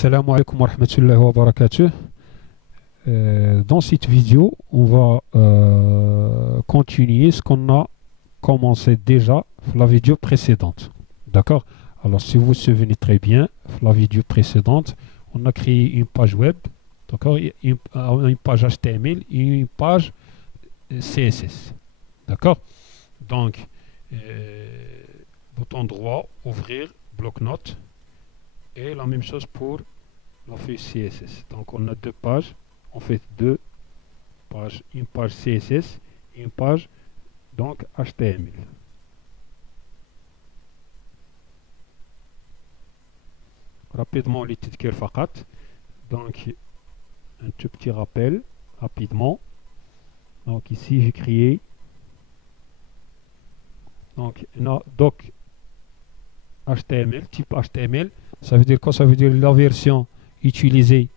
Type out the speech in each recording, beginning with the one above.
Salam alaikum wa rahmatullahi wa barakatuh. Dans cette vidéo, on va continuer ce qu'on a commencé déjà la vidéo précédente. D'accord? Alors, si vous vous souvenez très bien, la vidéo précédente, on a créé une page web, d'accord? Une page HTML et une page CSS. D'accord? Donc, bouton droit, ouvrir, bloc-notes. Et la même chose pour la feuille CSS. Donc on a deux pages, on fait deux pages, une page CSS et une page donc HTML. Rapidement les titres faqat. Donc un tout petit rappel rapidement. Donc ici j'ai créé donc un doc HTML, type HTML. Ça veut dire quoi? Ça veut dire la version utilisée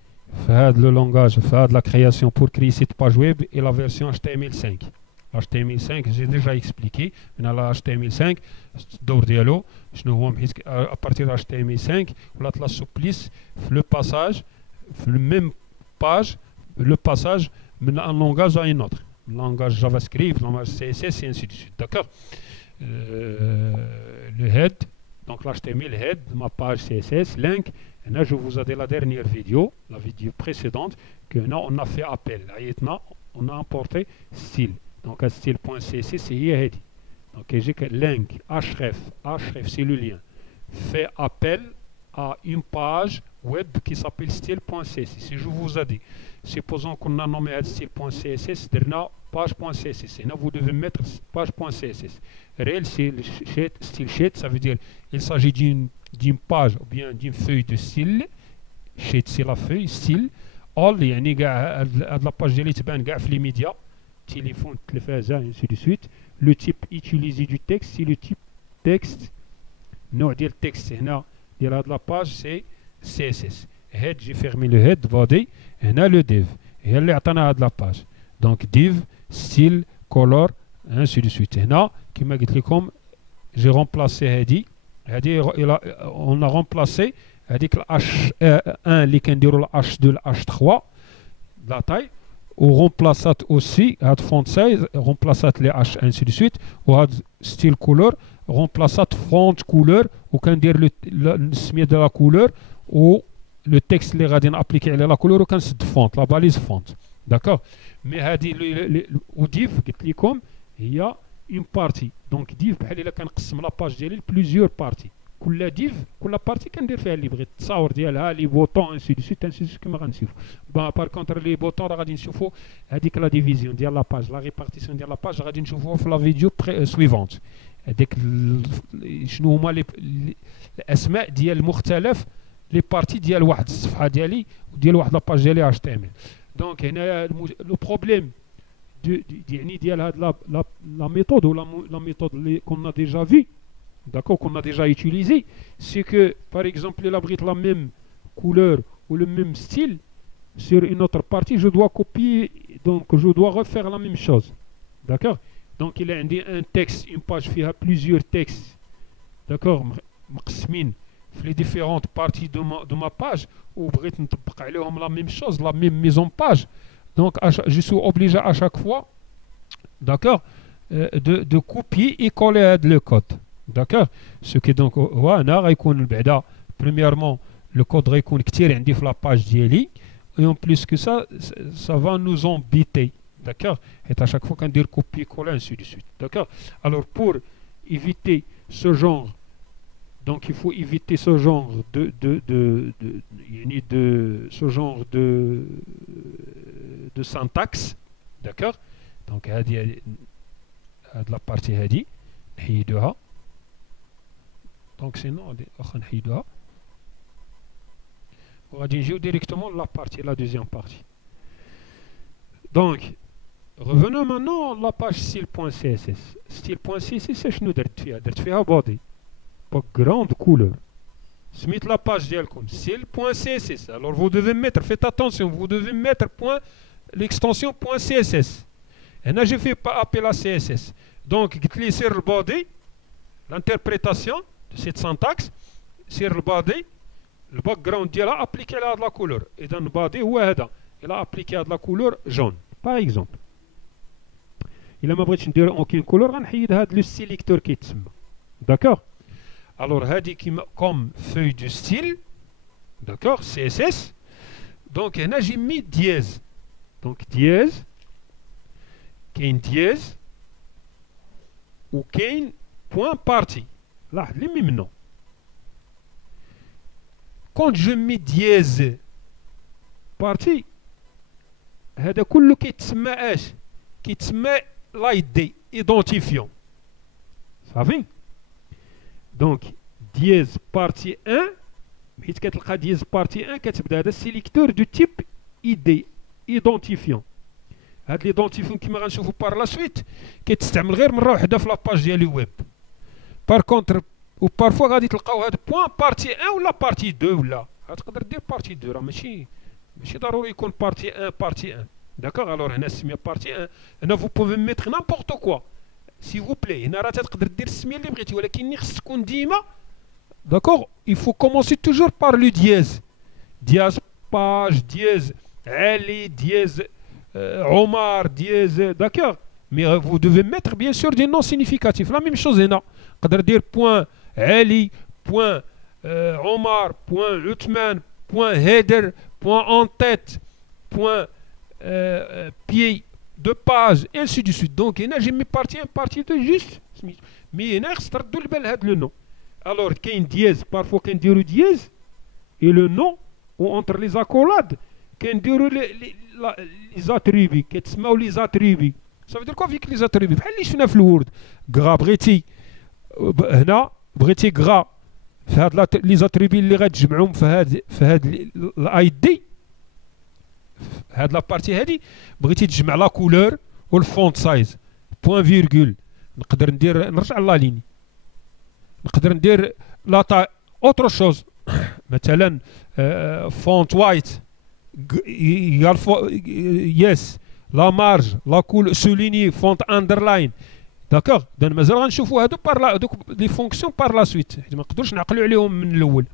fait le langage, fait de la création pour créer cette page web et la version HTML5. HTML5, j'ai déjà expliqué. Maintenant, la HTML5, à partir de HTML5, on a la souplesse, le passage, le même page, le passage d'un langage à un autre. Langage JavaScript, langage CSS et ainsi de suite. D'accord? Le head. Donc l'HTML head, ma page CSS, link. Et là, je vous ai dit la dernière vidéo, la vidéo précédente, que là, on a fait appel. Là, on a importé style. Donc style.css, c'est head. Donc j'ai que link, href c'est le lien. Fait appel à une page web qui s'appelle style.css. Si je vous ai dit, supposons qu'on a nommé style.css, derrière page.css. Et là, vous devez mettre page.css. Réel, c'est le style sheet, ça veut dire il s'agit d'une page ou bien d'une feuille de style. Sheet, c'est la feuille, style. All, il y a la page de les médias, téléphone, téléphone, et ainsi de suite. Le type utilisé du texte, c'est le type texte. Non, le texte, c'est la page, c'est CSS. Head, j'ai fermé le head, body, et là le div. Et elle est à la page. Donc div, style, color, ainsi de suite. Et là, qui m'a dit comme j'ai remplacé heady. On a remplacé le H1, les le H2, le H3, la taille. On remplace aussi le font size, remplace les H, ainsi de suite. Ou style couleur, remplace font couleur, ou quand dire le smier de la couleur, ou le texte les radins appliqué à la couleur, ou quand c'est font, la balise font. D'accord? Mais au div, comme il y a une partie. Donc div, il a la page de plusieurs parties. كل div, كل partie كندير فيها اللي بغيت التصاور ديالها لي بوطون انسي دو سويت انسي دو سويت كما غنشوفوا. بار كونتر لي بوطون راه غادي نشوفوا هذيك لا ديفيزيون ديال لا باج لا ريبارتيسيون ديال لا باج غادي نشوفوها في لا فيديو سويفونت. هذيك شنو هما الاسماء ديال مختلف لي بارتي ديال واحد الصفحه ديالي وديال واحد لا باج ديالي اتش تي ام ال. دونك هنا لو بروبليم يعني ديال هاد لا méthode ou la méthode qu'on a déjà vu, d'accord, qu'on a déjà utilisé, c'est que par exemple il abrite la même couleur ou le même style sur une autre partie, je dois copier, donc je dois refaire la même chose, d'accord. Donc il a un texte, une page qui a plusieurs textes, d'accord, مقسمين في les différentes parties de ma page ou بغيت نطبق عليهم la même chose, la même mise en page. Donc je suis obligé à chaque fois, d'accord, de copier et coller le code. D'accord? Ce qui est donc, premièrement, le code va être la page d'Eli, et en plus que ça va nous embêter. D'accord? Et à chaque fois qu'on dit copier, coller, ainsi de suite. D'accord? Alors, pour éviter ce genre, donc il faut éviter ce genre de syntaxe. D'accord? Donc, de la partie هذه نحيدوها. Donc sinon نحيدوها وغادي نجيو directement la partie, la deuxième partie. Donc revenons maintenant à la page style.css. Style.css شنو درت فيها body background couleur. سميت la page ديالكم style.css. Alors vous devez mettre, faites attention, vous devez mettre l'extension .css. Et là j'ai fait appel à CSS. Donc sur le body, l'interprétation de cette syntaxe, sur le body, الباك جراوند ديالها ابليكي على هاد لا كولور. اذا بادي هو هذا، الا ابليكي هاد لا كولور جون باغ اكزومبل. الا ما بغيتش ندير اونكين كولور غنحيد هاد لو سيليكتور كيتسمى. داكوغ. الوغ هادي كيما كوم فوي دو ستيل. داكوغ سي اس اس. دونك هنا جي مي دياز. دونك دياز كاين دياز وكاين بوان بارتي. لاحظ لي منه كونت جو مي دياز بارتي هذا كله كيتسمى اش؟ كيتسمى لايدي ايدونتيفيون. صافي. دونك دياز بارتي 1 حيت كتلقى دياز بارتي 1 كتبدا هذا سيليكتور دو تيب ايدي ايدونتيفيون. هاد ليدونتيفيون كيما غنشوفو بار لا سويت كيتستعمل غير مره واحده في لاباج ديال الويب. بار كونتر و بارفوا غادي تلقاو هاد بوان بارتي 1 ولا بارتي 2 ولا غتقدر دير بارتي 2 راه ماشي ضروري يكون بارتي 1 بارتي 1. داكوغ. الوغ هنا السميه بارتي 1 هنا فو بوفي ميتر نامبورطو كوا سي فو بلاي. هنا راه تقدر دير السميه اللي بغيتي ولكن خص تكون ديما داكوغ. il faut commencer toujours par le dièse. dièse page dièse Ali dièse Omar dièse. D'accord. Mais vous devez mettre bien sûr des noms significatifs. La même chose هنا نقدر dire point Ali point Omar point Uthman point Header point en tête point pied de page et ainsi de suite. Donc هنا j'ai mis partie 1 partie 2 juste. Mais هنا خص تردوا البال هاد لو نو. Alors كاين دياز بارفوا كنديرو دياز et le nom ou entre les accolades كنديرو لي زاتريبي كتسماو لي زاتريبي. صافي دير كوا فيك لي زاتريبي بحال اللي شفنا في الوورد. غرا بغيتي هنا بغيتي غرا في هاد لي زاتريبي اللي غتجمعهم في هاد الاي دي هاد لابارتي هادي بغيتي تجمع لا كولور والفونت سايز بوان فيرغول. نقدر ندير نرجع لا ليني نقدر ندير لا تا اوتر شوز مثلا فونت وايت يس لا مارج لا كول سوليني فونت اندرلاين. داكوغ. دابا مازال غنشوفوا هادو بار دوك لي فونكسيون بار لا سويت حيت ما نقدروش نعقلوا عليهم من الاول.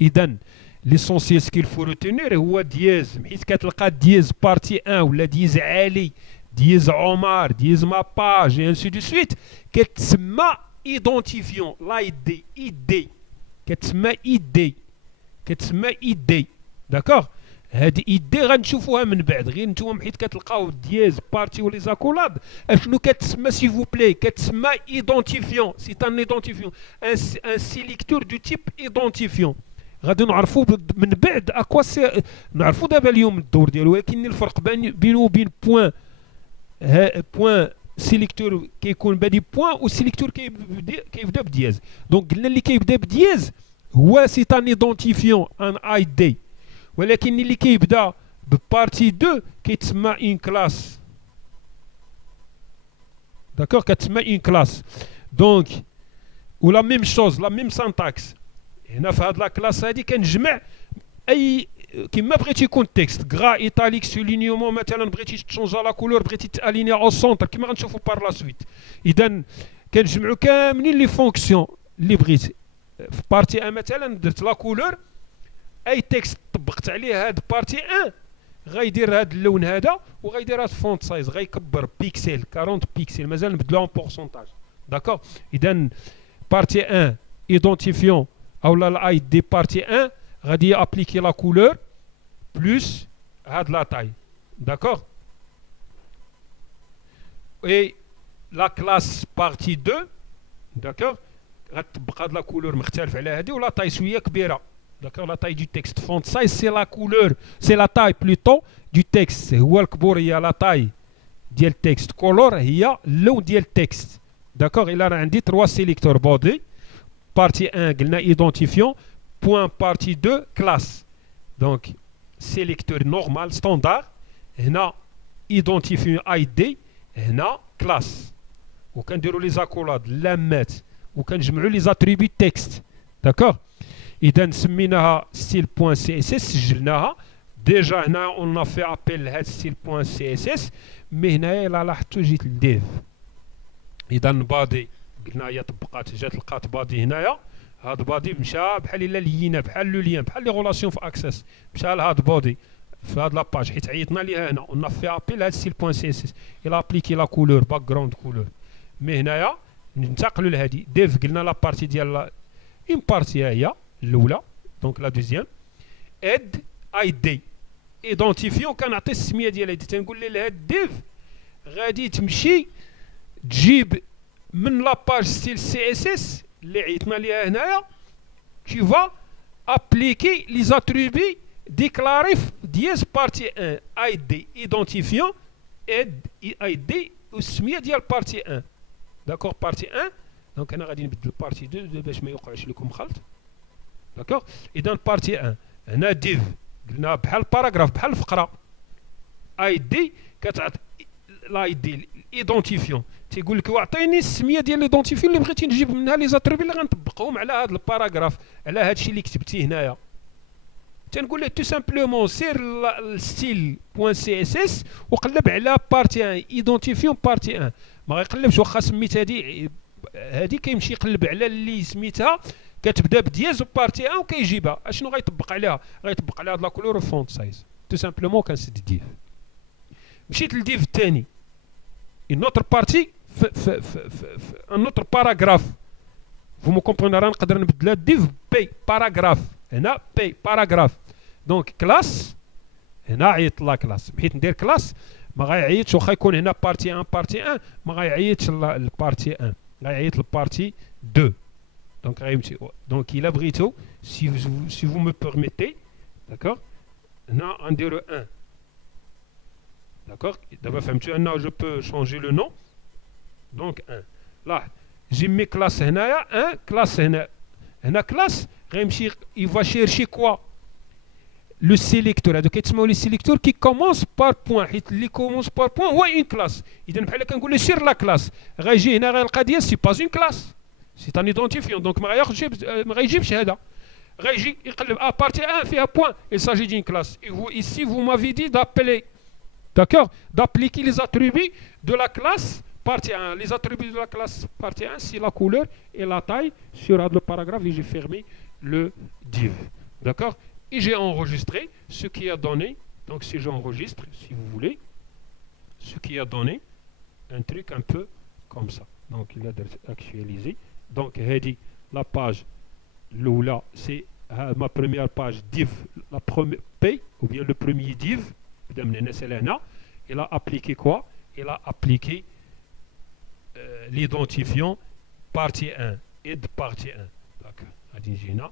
اذا ليسونسيال سكيل فو روتينير هو دياز حيت كتلقى دياز بارتي 1 ولا دياز علي دياز عمر دياز ما باج اي انسي دو سويت كتسمى ايدونتيفيون لا ايدي ايدي كتسمى ايدي. داكوغ. هاد ايدي غنشوفوها من بعد غير نتوما حيت كتلقاو دياز بارتي ولي زاكولاد اشنو كتسمى سي فو بلاي كتسمى ايدونتيفيون. سي ان ايدونتيفيون ان سيليكتور دو تيب ايدونتيفيون. غادي نعرفوا من بعد اكوا سي نعرفوا دابا اليوم الدور ديالو ولكن الفرق بينه وبين بوان بوان سيليكتور كيكون بادي بوان وسيليكتور كيبدا بدياز. دونك قلنا اللي كيبدا بدياز هو سي ان ايدونتيفيون ان اي دي ولكن اللي كيبدا ببارتي 2 كيتسمى اون كلاس. داكوغ. كتسمى اون كلاس. دونك ولا ميم شوز لا ميم سانتاكس هنا في هاد لا كلاس هادي كنجمع اي كيما بغيتي يكون تكست غرا ايطاليك سولينيومون مثلا بغيتي تشونجا لا كولور بغيتي تاليني او سونتر كيما غنشوفوا بار لا سويت. اذا كنجمعوا كاملين لي فونكسيون اللي بغيت. في بارتي 1 مثلا درت لا كولور اي تكست طبقت عليه هاد بارتي 1 غيدير هاد اللون هذا وغيدير هاد فونت سايز غيكبر بيكسل 40 بيكسل مازال نبدلوها ان بورسونتاج. داكوغ. اذا بارتي 1 ايدونتيفيون او لا اي دي بارتي 1 غادي ابليكي لا كولور بلس هاد لا تاي. داكوغ. اي لا كلاس بارتي 2 داكوغ غتطبق هاد لا كولور مختلف على هادي ولا تاي شويه كبيره. D'accord, la taille du texte. Font size, c'est la couleur, c'est la taille plutôt du texte. هو الكبور هي la taille ديال التكست. color هي اللون ديال التكست. D'accord, il a عندي 3 sélecteurs body. Partie 1 قلنا identifiant. Point partie 2 classe. Donc sélecteur normal standard. هنا identifiant ID. هنا classe. وكنديروا لي زاكولاد لامات وكنجمعوا لي زاتريبي تكست. D'accord. إذا سميناها ستيل بوان سي اس اس سجلناها ديجا. هنا اون في ابيل لهاد ستيل بوان سي اس اس مي هنايا الا لاحظتو جيت للديف. اذا بادي قلنا هي طبقات جات لقات بادي هنايا هاد بادي مشى بحال الا لينا بحال لو ليان بحال لي غولاسيون في اكسس مشى لهاد بودي في هاد لاباج حيت عيطنا ليها هنا اون في ابيل هاد ستيل بوان سي اس اس الى ابليكي لا كولور باك جراوند كولور مي هنايا ننتقلوا لهادي ديف قلنا لا بارتي ديال اون بارتي هي الاولى دونك لا دوزيام اد اي دي ايدونتيفيون كنعطي السميه ديال هادي تنقول لها هاد ديف غادي تمشي تجيب من لاباج ستيل سي اس اس اللي عيطنا ليها هنايا tu vas appliquer les attributs déclarés dièse partie 1 ID identifiant ID والسميه ديال partie 1 d'accord partie 1 donc انا غادي نبدل partie 2 باش ما يوقعش لكم خلط d'accord اذا partie 1 هنا div قلنا بحال باراغراف بحال فقره ID كتعطي لاي دي ايدونتيفيون تيقول لك واعطيني السميه ديال ليدونتيفيون اللي بغيتي نجيب منها لي زاتريبي اللي غنطبقهم على هذا الباراغراف على هذا الشيء اللي كتبتيه هنايا تنقول له تو سامبلومون سير الستيل بوان سي اس اس وقلب على بارتي 1 ايدونتيفيون بارتي 1 ما غيقلبش واخا سميت هذه كيمشي يقلب على اللي سميتها كتبدا بدياز بارتي 1 وكيجيبها اشنو غيطبق عليها غيطبق على هاد لا كولور فونت سايز تو سامبلومون كنسد ديف مشيت للديف الثاني une autre partie un autre paragraphe vous me comprenez راه نقدر نبدلها div بي باراغراف هنا بي باراغراف دونك كلاس هنا عيط لا كلاس بحيث ندير كلاس ما غيعيطش واخا يكون هنا بارتي 1 بارتي 1 ما غيعيطش البارتي 1 غيعيط البارتي 2 دونك غيمشي دونك الا بغيتو si vous me permettez d'accord هنا غنديرو 1 d'accord d'abord فهمتوا انه je peux changer le nom donc 1 لاحظ j'ai mis classe هنايا 1 classe هنا classe غيمشي il va chercher quoi le sélecteur هذوك كيتسموا لي sélecteur qui commence par point حيت اللي commence par point هو une classe اذا بحال كنقول له سير لا كلاس غيجي هنا غيلقى ديال سي با une classe c'est un identifiant donc ما غيجيبش هذا غيجي يقلب partie 1 فيها point il s'agit d'une classe et vous ici vous m'avez dit d'appeler d'accord d'appliquer les attributs de la classe partie 1 les attributs de la classe partie 1 c'est la couleur et la taille sur le paragraphe et j'ai fermé le div d'accord et j'ai enregistré ce qui a donné donc si j'enregistre si vous voulez ce qui a donné un truc un peu comme ça donc il a actualisé donc la page là c'est ma première page div la première P ou bien le premier div il a appliqué quoi il a appliqué l'identifiant partie 1 et de partie 1 غادي نجي هنا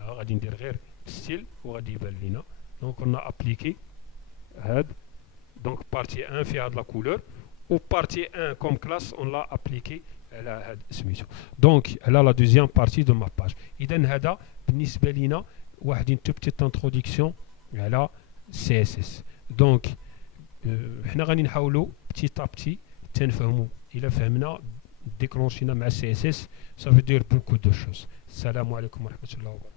غادي ندير غير ستيل وغادي يبان لينا دونك on a appliqué هاد donc partie 1 في هاد لا كولور و partie 1 comme classe on l'a appliqué على هاد سميتو دونك على لا دوزيام بارتي دو ما باج اذا هذا بالنسبه لينا واحد une toute petite introduction على CSS دونك حنا غادي نحاولوا بتي ابتي تنفهموا الا فهمنا ديكلونشينا مع CSS ça veut dire beaucoup de choses السلام عليكم ورحمه الله وبركاته